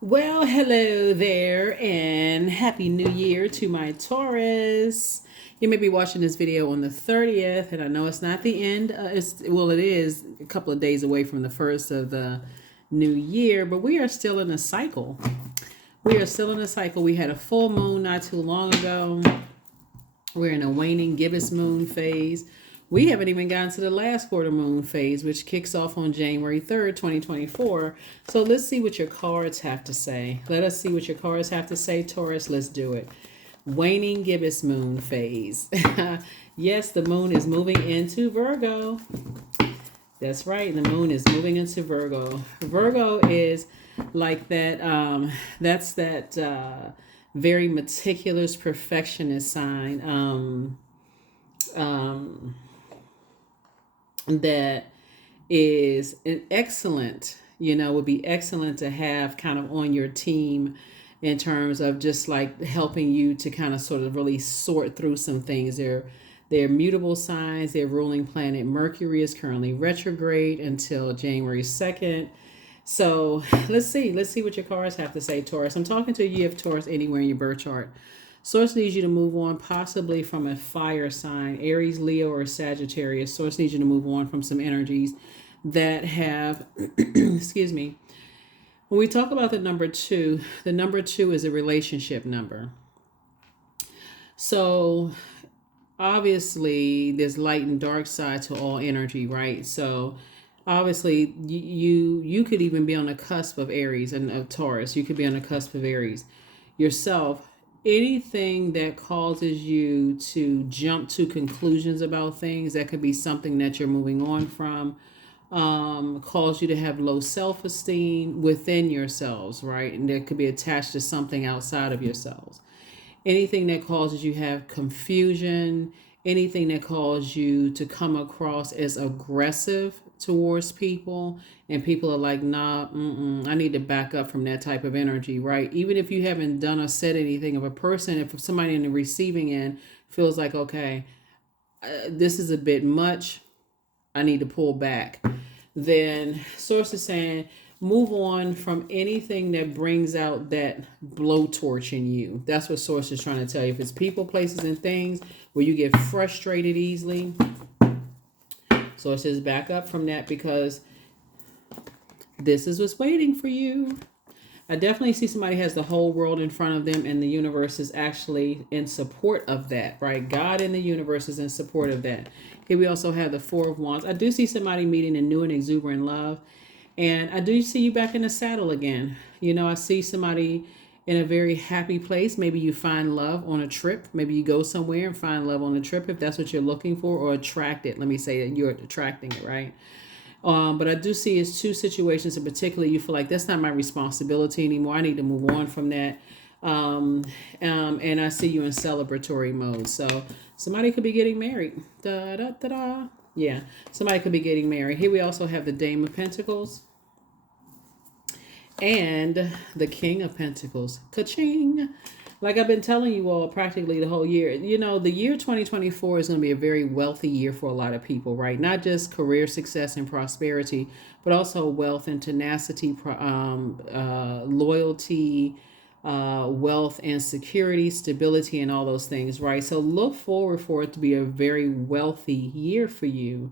Well, hello there, and Happy New Year to my Taurus. You may be watching this video on the 30th, and I know it's not the end. It is a couple of days away from the first of the new year, but we are still in a cycle. We are still in a cycle. We had a full moon not too long ago. We're in a waning gibbous moon phase. We haven't even gotten to the last quarter moon phase, which kicks off on January 3rd, 2024. So let's see what your cards have to say. Let us see what your cards have to say, Taurus. Let's do it. Waning gibbous moon phase. Yes, the moon is moving into Virgo. That's right. The moon is moving into Virgo. Virgo is like that. That's that very meticulous perfectionist sign. That is an excellent, would be excellent to have kind of on your team in terms of just like helping you to kind of sort of really sort through some things. They're mutable signs. Their ruling planet Mercury is currently retrograde until January 2nd. So let's see what your cards have to say, Taurus. I'm talking to you if Taurus anywhere in your birth chart. Source needs you to move on, possibly from a fire sign, Aries, Leo, or Sagittarius. Source needs you to move on from some energies that have, excuse me. When we talk about the number two is a relationship number. So obviously, there's light and dark side to all energy, right? So obviously, you could even be on the cusp of Aries and of Taurus. You could be on the cusp of Aries yourself. Anything that causes you to jump to conclusions about things, that could be something that you're moving on from, cause you to have low self-esteem within yourselves, right? And that could be attached to something outside of yourselves. Anything that causes you have confusion, anything that causes you to come across as aggressive towards people, and people are like, nah, I need to back up from that type of energy, right? Even if you haven't done or said anything of a person, if somebody in the receiving end feels like, okay, this is a bit much, I need to pull back, then source is saying move on from anything that brings out that blowtorch in you. That's what source is trying to tell you. If it's people, places, and things where you get frustrated easily, source says back up from that, because this is what's waiting for you. I definitely see somebody has the whole world in front of them, and the universe is actually in support of that, right? God in the universe is in support of that. Here we also have the Four of Wands. I do see somebody meeting a new and exuberant love, and I do see you back in the saddle again. I see somebody in a very happy place. Maybe you find love on a trip. Maybe you go somewhere and find love on a trip if that's what you're looking for, or attract it. Let me say that you're attracting it, right? But I do see it's two situations in particular. You feel like that's not my responsibility anymore. I need to move on from that. And I see you in celebratory mode. So somebody could be getting married. Da, da, da, da. Yeah, somebody could be getting married. Here we also have the Dame of Pentacles and the King of Pentacles. Ka-ching! Like I've been telling you all practically the whole year, the year 2024 is going to be a very wealthy year for a lot of people, right? Not just career success and prosperity, but also wealth and tenacity, loyalty, wealth and security, stability, and all those things, right? So look forward for it to be a very wealthy year for you.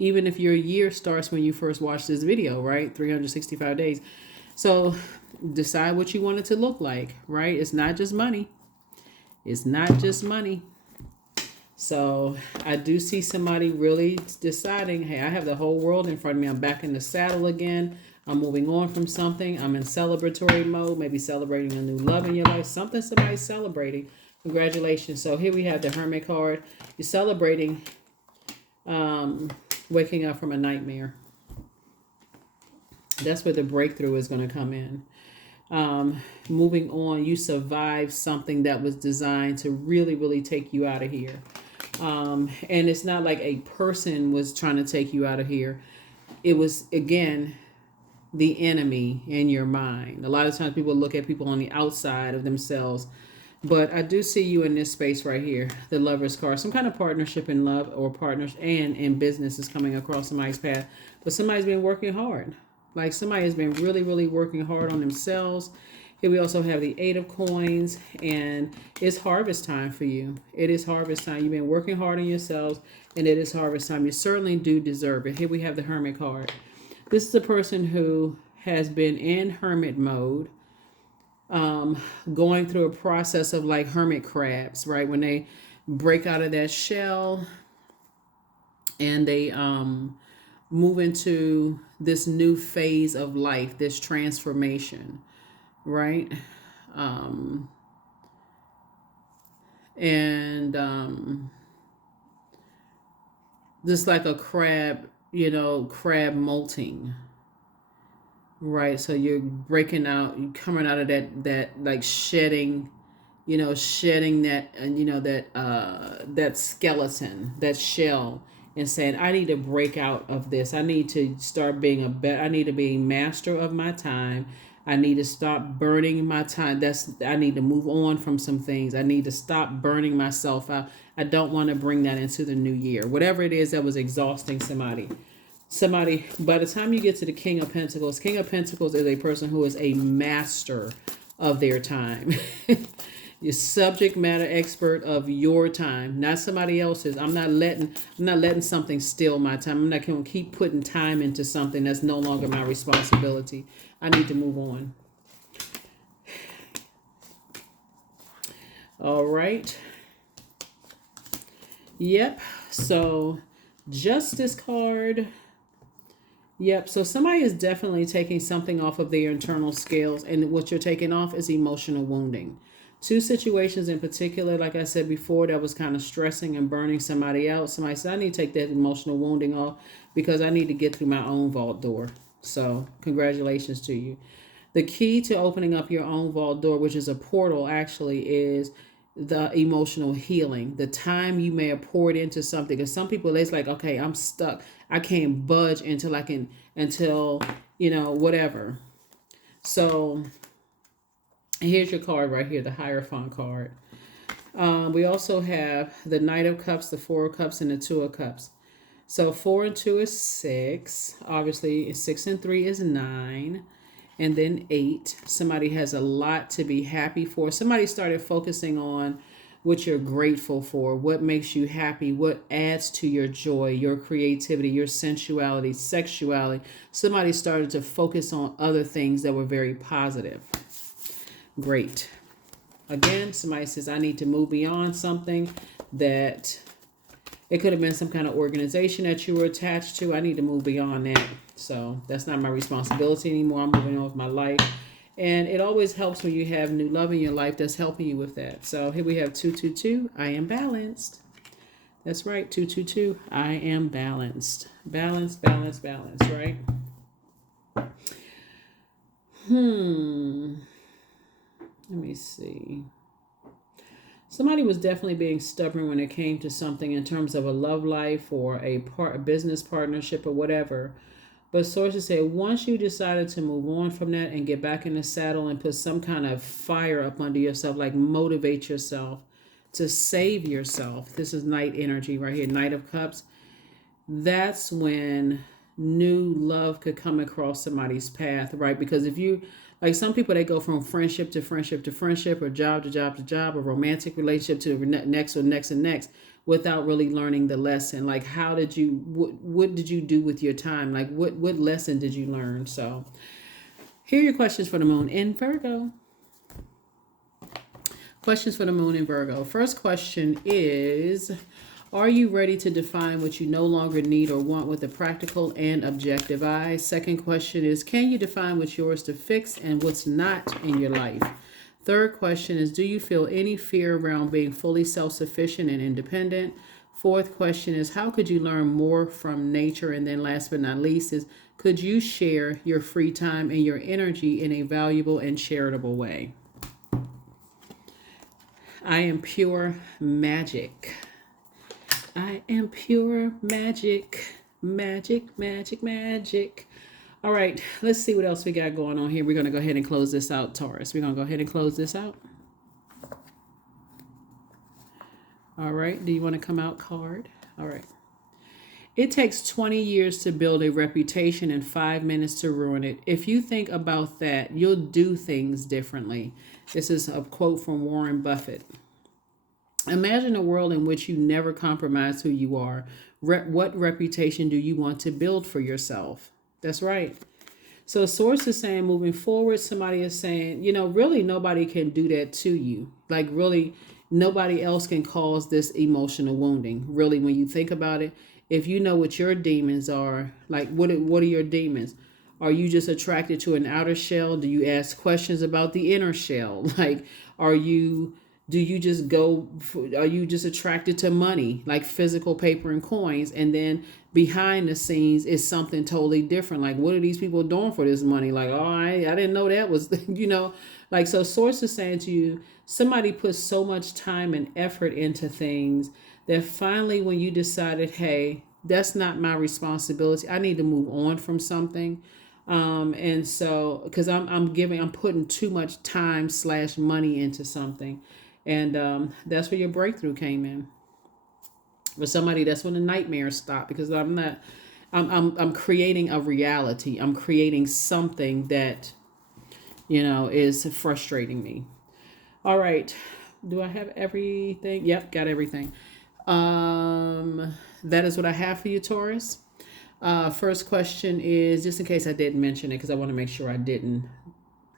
Even if your year starts when you first watch this video, right? 365 days. So decide what you want it to look like, right? It's not just money. It's not just money. So I do see somebody really deciding, hey, I have the whole world in front of me. I'm back in the saddle again. I'm moving on from something. I'm in celebratory mode, maybe celebrating a new love in your life, something somebody's celebrating. Congratulations. So here we have the Hermit card. You're celebrating waking up from a nightmare. That's where the breakthrough is going to come in. Moving on, you survived something that was designed to really, really take you out of here. And it's not like a person was trying to take you out of here. It was, again, the enemy in your mind. A lot of times people look at people on the outside of themselves. But I do see you in this space right here, the Lover's card. Some kind of partnership in love or partners and in business is coming across somebody's path. But somebody's been working hard. Like somebody has been really, really working hard on themselves. Here we also have the Eight of Coins, and it's harvest time for you. It is harvest time. You've been working hard on yourselves, and it is harvest time. You certainly do deserve it. Here we have the Hermit card. This is a person who has been in hermit mode, going through a process of like hermit crabs, right? When they break out of that shell and they move into this new phase of life, this transformation, right? Um, and Just like a crab, crab molting, right? So you're breaking out, you're coming out of that like shedding, shedding that, and that skeleton, that shell, and saying, I need to break out of this. I need to start being I need to be a master of my time. I need to stop burning my time. I need to move on from some things. I need to stop burning myself out. I don't want to bring that into the new year. Whatever it is that was exhausting somebody. By the time you get to the King of Pentacles is a person who is a master of their time. You're subject matter expert of your time, not somebody else's. I'm not letting something steal my time. I'm not going to keep putting time into something that's no longer my responsibility. I need to move on. All right. Yep. So Justice card. Yep. So somebody is definitely taking something off of their internal scales, and what you're taking off is emotional wounding. Two situations in particular, like I said before, that was kind of stressing and burning somebody out. Somebody said, I need to take that emotional wounding off because I need to get through my own vault door. So congratulations to you. The key to opening up your own vault door, which is a portal actually, is the emotional healing. The time you may have poured into something. Because some people, it's like, okay, I'm stuck. I can't budge until whatever. So here's your card right here, the Hierophant card. We also have the Knight of Cups, the Four of Cups, and the Two of Cups. So 4 and 2 is 6. Obviously, 6 and 3 is 9. And then 8. Somebody has a lot to be happy for. Somebody started focusing on what you're grateful for, what makes you happy, what adds to your joy, your creativity, your sensuality, sexuality. Somebody started to focus on other things that were very positive. Great. Again, somebody says, I need to move beyond something that it could have been some kind of organization that you were attached to. I need to move beyond that. So that's not my responsibility anymore. I'm moving on with my life. And it always helps when you have new love in your life that's helping you with that. So here we have 222. I am balanced. That's right. 222. I am balanced. Balance, balance, balance, right? Let me see. Somebody was definitely being stubborn when it came to something in terms of a love life or a business partnership or whatever. But sources say once you decided to move on from that and get back in the saddle and put some kind of fire up under yourself, like motivate yourself to save yourself. This is Knight energy right here, Knight of Cups. That's when new love could come across somebody's path, right? Because if you, like some people, they go from friendship to friendship to friendship, or job to job to job, or romantic relationship to next or next and next, without really learning the lesson. Like, what did you do with your time? Like, what lesson did you learn? So here are your questions for the moon in Virgo. Questions for the moon in Virgo. First question is, are you ready to define what you no longer need or want with a practical and objective eye? Second question is, can you define what's yours to fix and what's not in your life? Third question is, do you feel any fear around being fully self-sufficient and independent? Fourth question is, how could you learn more from nature? And then last but not least is, could you share your free time and your energy in a valuable and charitable way? I am pure magic. I am pure magic. Magic, magic, magic. All right, let's see what else we got going on here. We're going to go ahead and close this out, Taurus. We're going to go ahead and close this out. All right, do you want to come out, card? All right. It takes 20 years to build a reputation and 5 minutes to ruin it. If you think about that, you'll do things differently. This is a quote from Warren Buffett. Imagine a world in which you never compromise who you are. What reputation do you want to build for yourself? That's right. So, source is saying moving forward, somebody is saying, really nobody can do that to you. Like, really, nobody else can cause this emotional wounding. Really, when you think about it, if you know what your demons are, like, what are your demons? Are you just attracted to an outer shell? Do you ask questions about the inner shell? Like, are you do you just go are you just attracted to money, like physical paper and coins, and then behind the scenes is something totally different? Like, what are these people doing for this money? Like, oh, I didn't know that was like, so source is saying to you, somebody put so much time and effort into things that finally when you decided, hey, that's not my responsibility, I need to move on from something. And so because I'm putting too much time slash money into something, and that's where your breakthrough came in. For somebody, that's when the nightmares stop, because I'm not I'm creating a reality. I'm creating something that is frustrating me. All right, do I have everything? Yep, got everything. That is what I have for you, Taurus. First question is, just in case I didn't mention it, because I want to make sure I didn't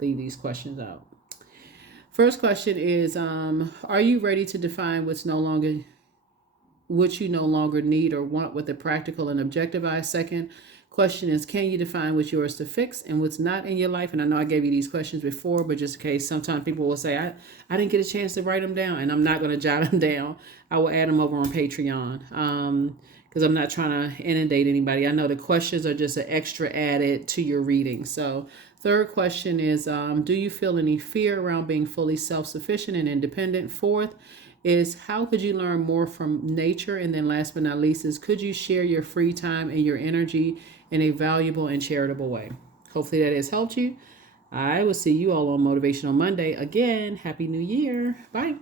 leave these questions out. First question is, are you ready to define what you no longer need or want with a practical and objective eye? Second question is, can you define what's yours to fix and what's not in your life? And I know I gave you these questions before, but just in case, sometimes people will say, I didn't get a chance to write them down, and I'm not going to jot them down. I will add them over on Patreon, because I'm not trying to inundate anybody. I know the questions are just an extra added to your reading. So third question is, do you feel any fear around being fully self-sufficient and independent? Fourth is, how could you learn more from nature? And then last but not least is, could you share your free time and your energy in a valuable and charitable way? Hopefully that has helped you. I will see you all on Motivational Monday. Again, Happy New Year. Bye.